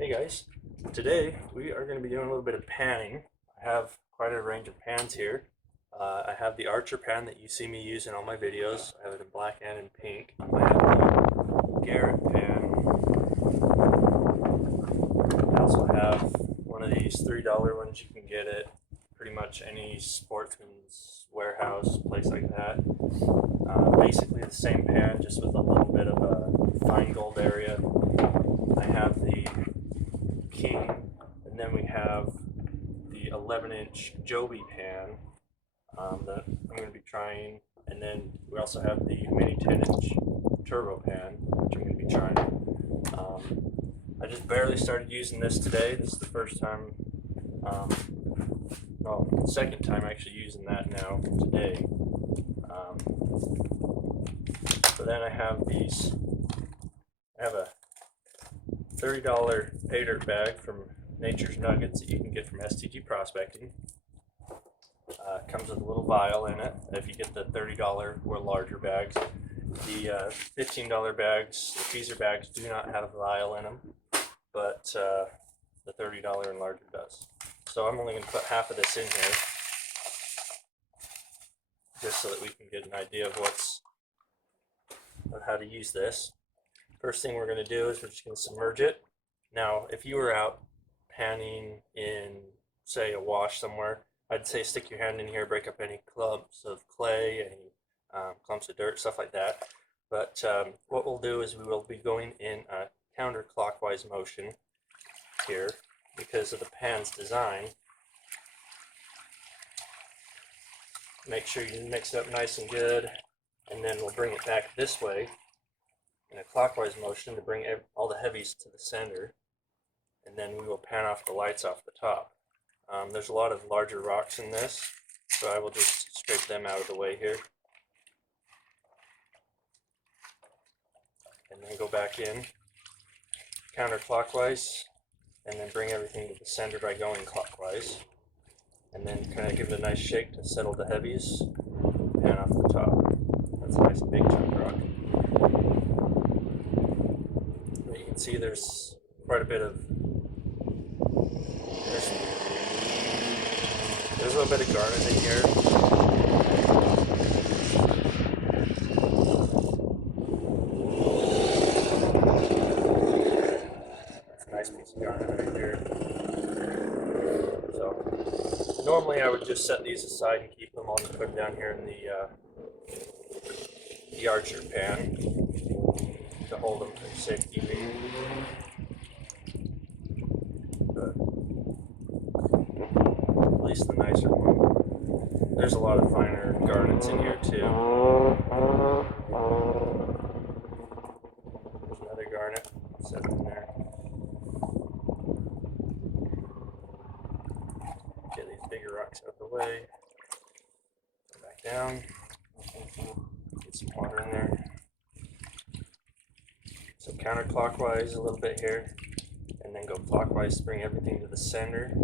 Hey guys, today we are going to be doing a little bit of panning. I have quite a range of pans here. I have the Archer pan that you see me use in all my videos. I have it in black and in pink. I have the Garrett pan. I also have one of these $3 ones. You can get it pretty much any sportsman's warehouse, place like that. Basically the same pan, just with a little bit of a fine gold area. I have the King, and then we have the 11-inch Jobe pan that I'm going to be trying, and then we also have the mini 10-inch turbo pan, which I'm going to be trying. I just barely started using this today. This is the first time, well, second time actually using that now today. So then I have these. I have a $30 pay dirt bag from Nature's Nuggets that you can get from STG Prospecting. Comes with a little vial in it. If you get the $30 or larger bags, the $15 bags, the teaser bags, do not have a vial in them, but the $30 and larger does. So I'm only going to put half of this in here, just so that we can get an idea of how to use this. First thing we're going to do is we're just going to submerge it. Now, if you were out panning in, say, a wash somewhere, I'd say stick your hand in here, break up any clumps of clay, any clumps of dirt, stuff like that. But what we'll do is we will be going in a counterclockwise motion here because of the pan's design. Make sure you mix it up nice and good, and then we'll bring it back this way in a clockwise motion to bring all the heavies to the center, and then we will pan off the lights off the top. There's a lot of larger rocks in this, so I will just scrape them out of the way here, and then go back in counterclockwise, and then bring everything to the center by going clockwise, and then kind of give it a nice shake to settle the heavies, pan off the top. That's a nice big chunk rock. But you can see there's quite a bit of, there's a little bit of garnet in here. That's a nice piece of garnet right there. So normally I would just set these aside and keep them. I'll just put them down here in the Archer pan to hold them for safekeeping. But at least the nicer one. There's a lot of finer garnets in here too. There's another garnet set in there. Get these bigger rocks out of the way. Go back down. Get some water in there. So counterclockwise a little bit here, and then go clockwise to bring everything to the center.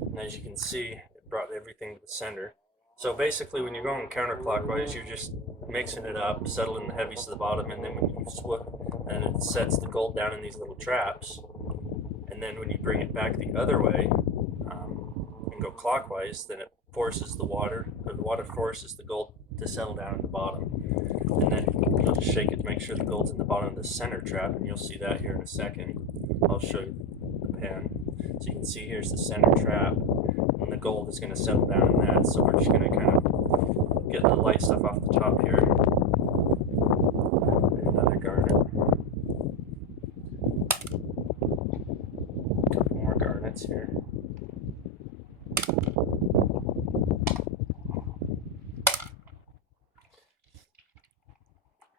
And as you can see, it brought everything to the center. So basically when you're going counterclockwise, you're just mixing it up, settling the heavies to the bottom, and then when you swoop, and it sets the gold down in these little traps. And then when you bring it back the other way, and go clockwise, then it forces the water, or the water forces the gold to settle down at the bottom. And then you'll just shake it to make sure the gold's in the bottom of the center trap, and you'll see that here in a second. I'll show you the pan. So you can see here's the center trap, and the gold is going to settle down in that. So we're just going to kind of get the light stuff off the top here. Another garnet. A couple more garnets here.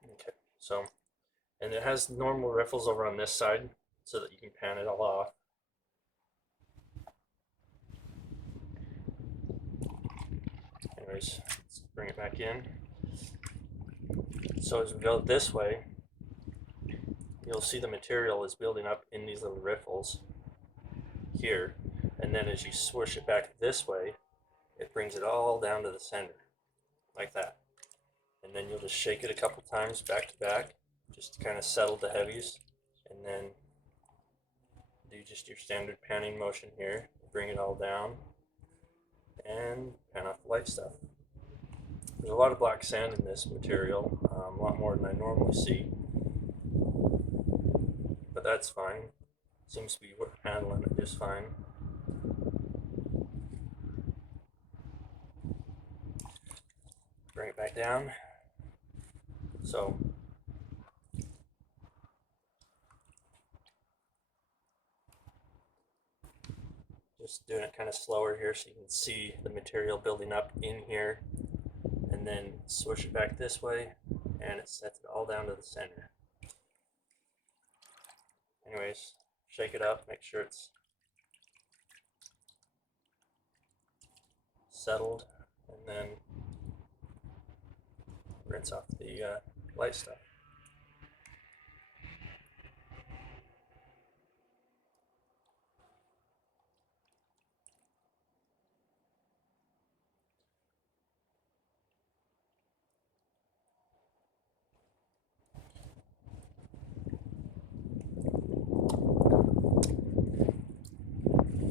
Okay, so, and it has normal riffles over on this side so that you can pan it all off. Anyways, let's bring it back in. So as we go this way, you'll see the material is building up in these little riffles here, and then as you swoosh it back this way, it brings it all down to the center, like that. And then you'll just shake it a couple times back to back, just to kind of settle the heavies, and then do just your standard panning motion here. Bring it all down and pan off the light stuff. There's a lot of black sand in this material, a lot more than I normally see, but that's fine. Seems to be handling it just fine. Bring it back down. So just doing it kind of slower here so you can see the material building up in here, and then swoosh it back this way and it sets it all down to the center. Anyways, shake it up, make sure it's settled, and then rinse off the light stuff.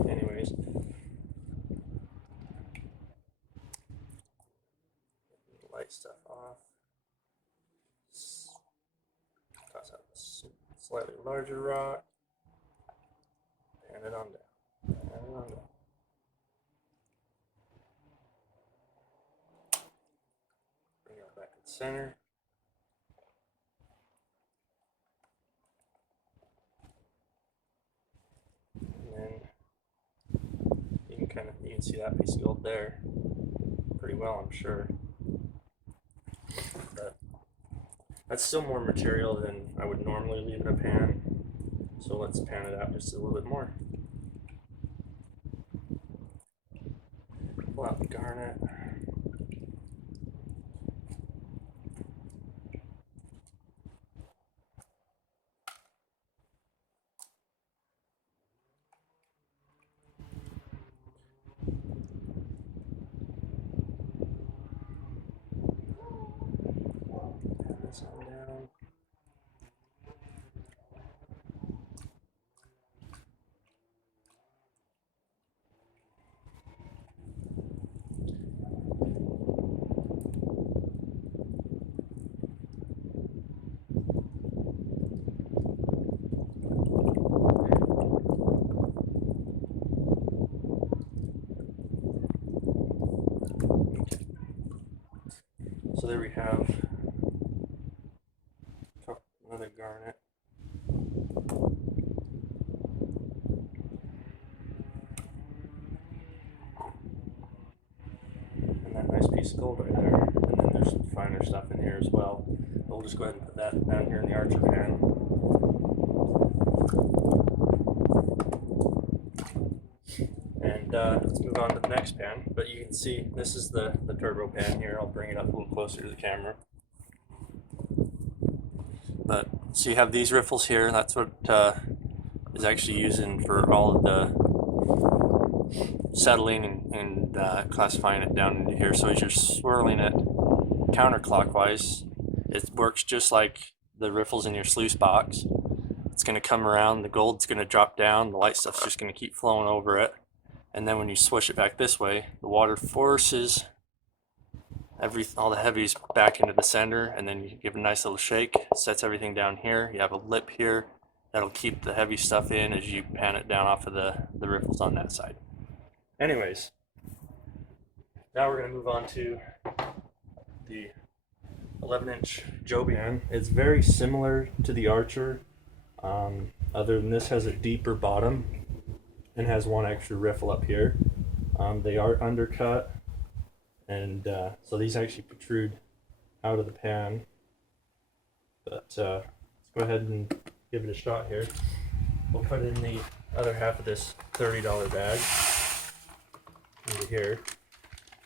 Anyways, light stuff off. Toss out the slightly larger rock. Pan it on down. Pan it on down. Bring it back to the center. And then you can see that piece of gold there pretty well, I'm sure. But that's still more material than I would normally leave in a pan. So let's pan it out just a little bit more. Pull out the garnet. Pan this on down. So there we have another garnet. And that nice piece of gold right there. And then there's some finer stuff in here as well. But we'll just go ahead and put that down here in the archer pan. And let's move on to the next pan. But you can see this is the turbo pan here. I'll bring it up a little closer to the camera. But so you have these riffles here. That's what is actually using for all of the settling and classifying it down into here. So as you're swirling it counterclockwise, it works just like the riffles in your sluice box. It's going to come around, the gold's going to drop down, the light stuff's just going to keep flowing over it. And then when you swish it back this way, the water forces all the heavies back into the center, and then you give a nice little shake, sets everything down here. You have a lip here that'll keep the heavy stuff in as you pan it down off of the riffles on that side. Anyways, now we're going to move on to the 11-inch Jovian. It's very similar to the Archer, other than this has a deeper bottom and has one extra riffle up here. They are undercut, and so these actually protrude out of the pan. But let's go ahead and give it a shot here. We'll put in the other half of this $30 bag into here.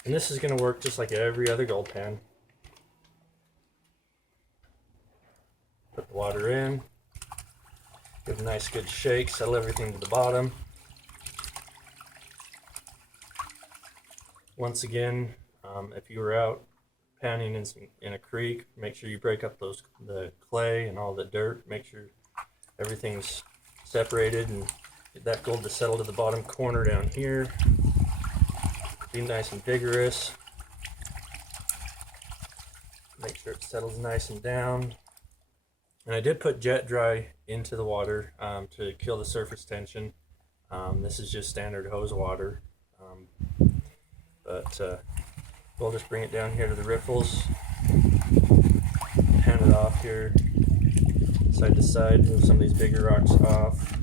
And this is going to work just like every other gold pan. Put the water in, give a nice good shake, settle everything to the bottom. Once again, if you were out panning in a creek, make sure you break up the clay and all the dirt. Make sure everything's separated and Get that gold to settle to the bottom corner down here. Be nice and vigorous. Make sure it settles nice and down. And I did put jet dry into the water to kill the surface tension. This is just standard hose water. But we'll just bring it down here to the riffles. Pan it off here, side to side, move some of these bigger rocks off.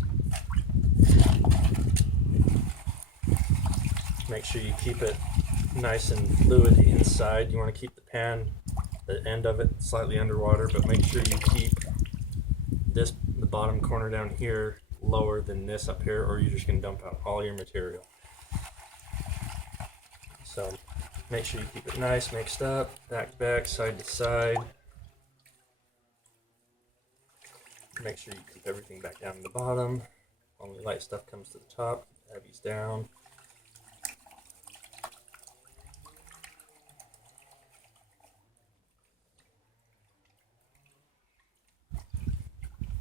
Make sure you keep it nice and fluid inside. You want to keep the pan, the end of it, slightly underwater, but make sure you keep the bottom corner down here lower than this up here, or you're just going to dump out all your material. So make sure you keep it nice, mixed up, back to back, side to side. Make sure you keep everything back down to the bottom. Only light stuff comes to the top, heavy's down.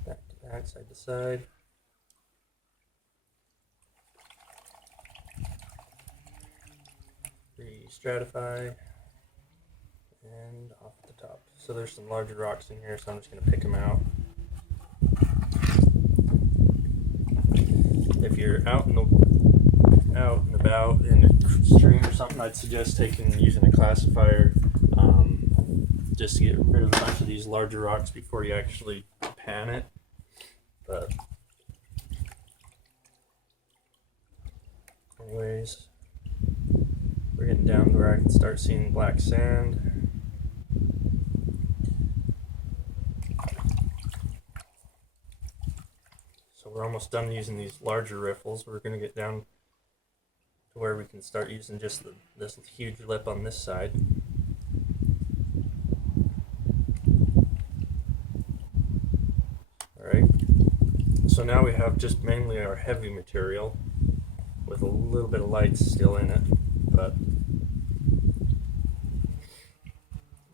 Back to back, side to side. Re-stratify. And off at the top. So there's some larger rocks in here, so I'm just going to pick them out. If you're out and about in a stream or something, I'd suggest using a classifier just to get rid of a bunch of these larger rocks before you actually pan it. But anyways, we're getting down to where I can start seeing black sand. So we're almost done using these larger riffles. We're going to get down to where we can start using just this huge lip on this side. Alright, so now we have just mainly our heavy material with a little bit of light still in it, but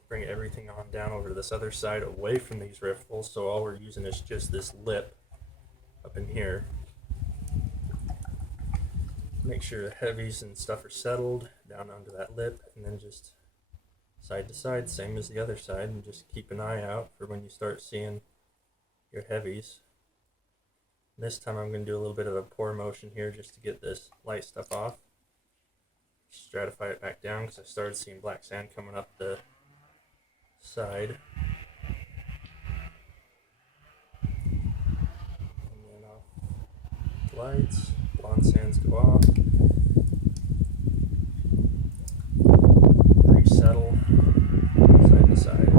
bring everything on down over to this other side away from these riffles, so all we're using is just this lip up in here. Make sure the heavies and stuff are settled down onto that lip, and then just side to side, same as the other side, and just keep an eye out for when you start seeing your heavies. This time I'm going to do a little bit of a pour motion here just to get this light stuff off. Stratify it back down because I started seeing black sand coming up the side. And then off the lights, blonde sands go off. Resettle side to side.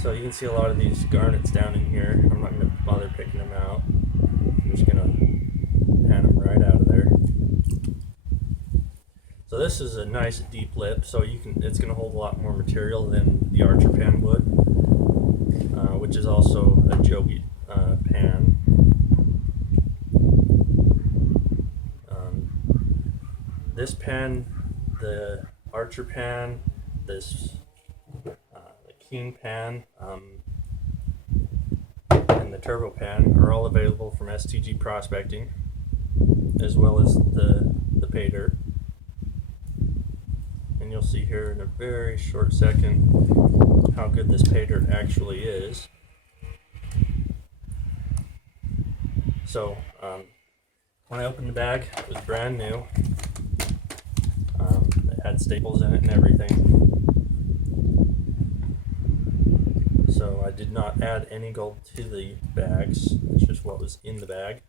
So you can see a lot of these garnets down in here. I'm not going to bother picking them out. I'm just going to pan them right out of there. So this is a nice deep lip, so it's going to hold a lot more material than the Archer pan would, which is also a Jobe pan. This pan, the Archer pan, the King pan, and the Turbo pan are all available from STG Prospecting, as well as the pay dirt. And you'll see here in a very short second how good this pay dirt actually is. So when I opened the bag, it was brand new. It had staples in it and everything. So I did not add any gold to the bags. It's just what was in the bag.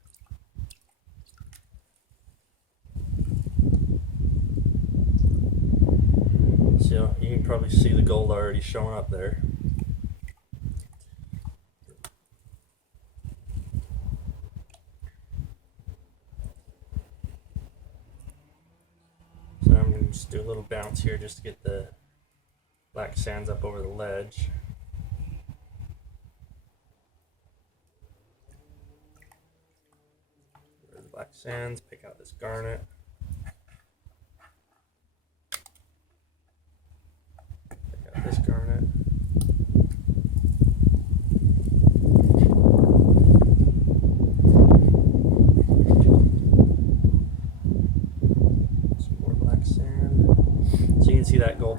So you can probably see the gold already showing up there. So I'm going to just do a little bounce here just to get the black sands up over the ledge. Black sands, pick out this garnet. Pick out this garnet.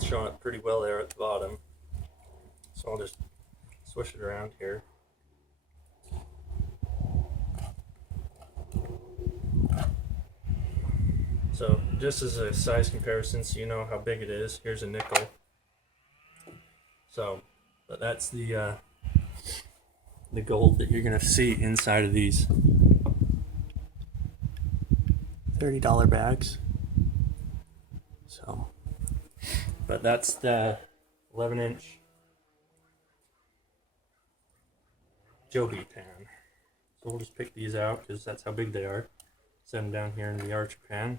gold's showing up pretty well there at the bottom. So I'll just swish it around here. So just as a size comparison, so you know how big it is, here's a nickel. So, but that's the gold that you're gonna see inside of these $30 bags. So, but that's the 11-inch Jobe pan. So we'll just pick these out because that's how big they are. Set them down here in the archer pan.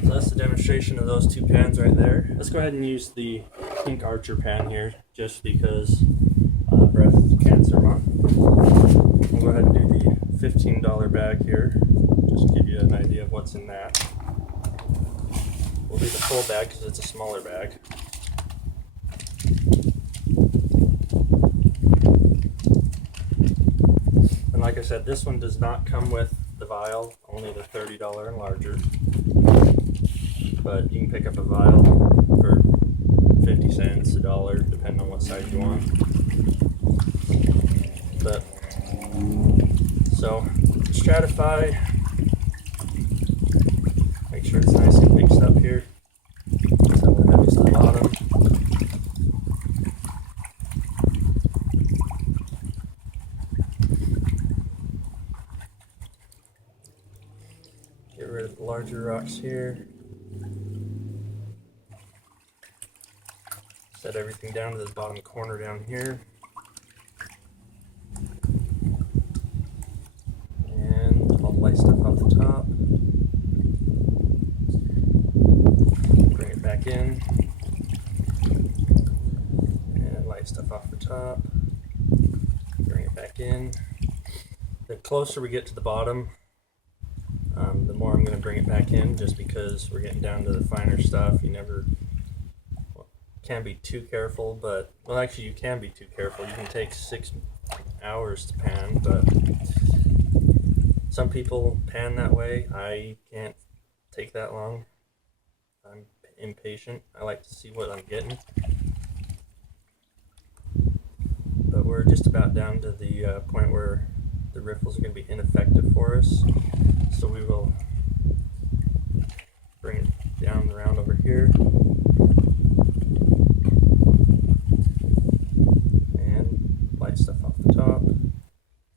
So that's the demonstration of those two pans right there. Let's go ahead and use the pink archer pan here just because breast cancer month. We'll go ahead and do the $15 bag here. Just give you an idea of what's in that. We'll do the full bag because it's a smaller bag. And like I said, this one does not come with the vial, only the $30 and larger. But you can pick up a vial for 50 cents, $1, depending on what size you want. But so stratify, make sure it's nice and mixed up here. So the heavy's to the bottom. Get rid of the larger rocks here. Set everything down to the bottom corner down here. And all the light stuff off the top. Bring it back in. And light stuff off the top. Bring it back in. The closer we get to the bottom, the more I'm going to bring it back in, just because we're getting down to the finer stuff. You never can be too careful, but well, actually you can be too careful. You can take 6 hours to pan, but some people pan that way. I can't take that long. I'm impatient. I like to see what I'm getting. But we're just about down to the point where the riffles are going to be ineffective for us. So we will bring it down around over here. And light stuff off the top.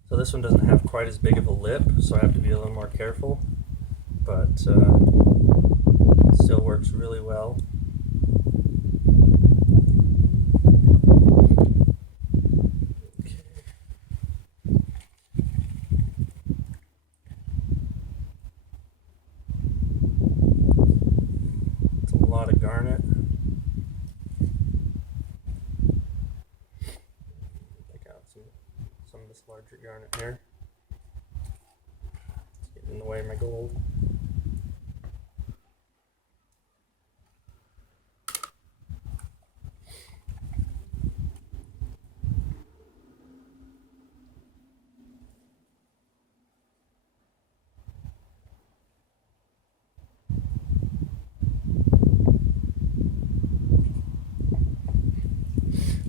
So this one doesn't have quite as big of a lip, so I have to be a little more careful. But it still works really well. Lot of garnet. Pick out some of this larger garnet here. It's getting in the way of my gold.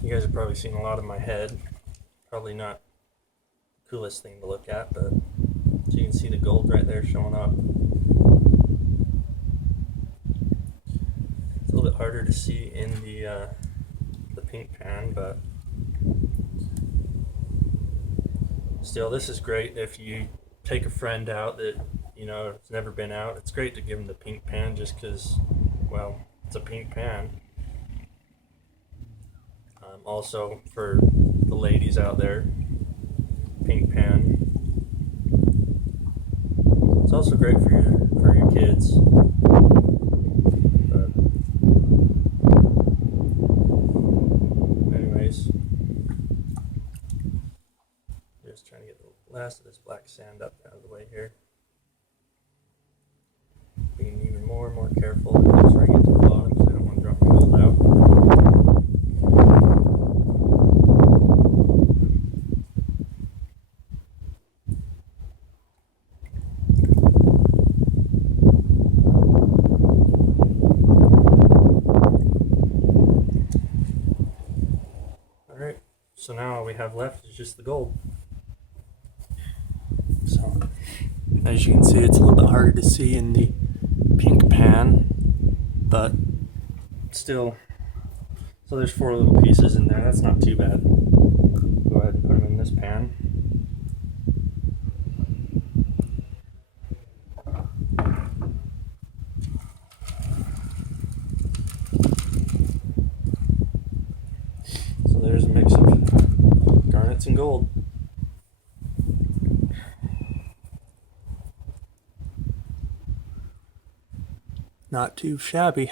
You guys have probably seen a lot of my head. Probably not the coolest thing to look at, but so you can see the gold right there showing up. It's a little bit harder to see in the pink pan, but still, this is great if you take a friend out that has never been out. It's great to give them the pink pan just because, well, it's a pink pan. Also, for the ladies out there, pink pan. It's also great for your kids. But anyways, just trying to get the last of this black sand up out of the way here. Being even more and more careful as I get to the bottom, because I don't want to drop my gold out. So now all we have left is just the gold. So as you can see, it's a little bit harder to see in the pink pan, but still. So there's 4 little pieces in there. That's not too bad. Go ahead and put them in this pan. So there's a mix of garnets and gold. Not too shabby.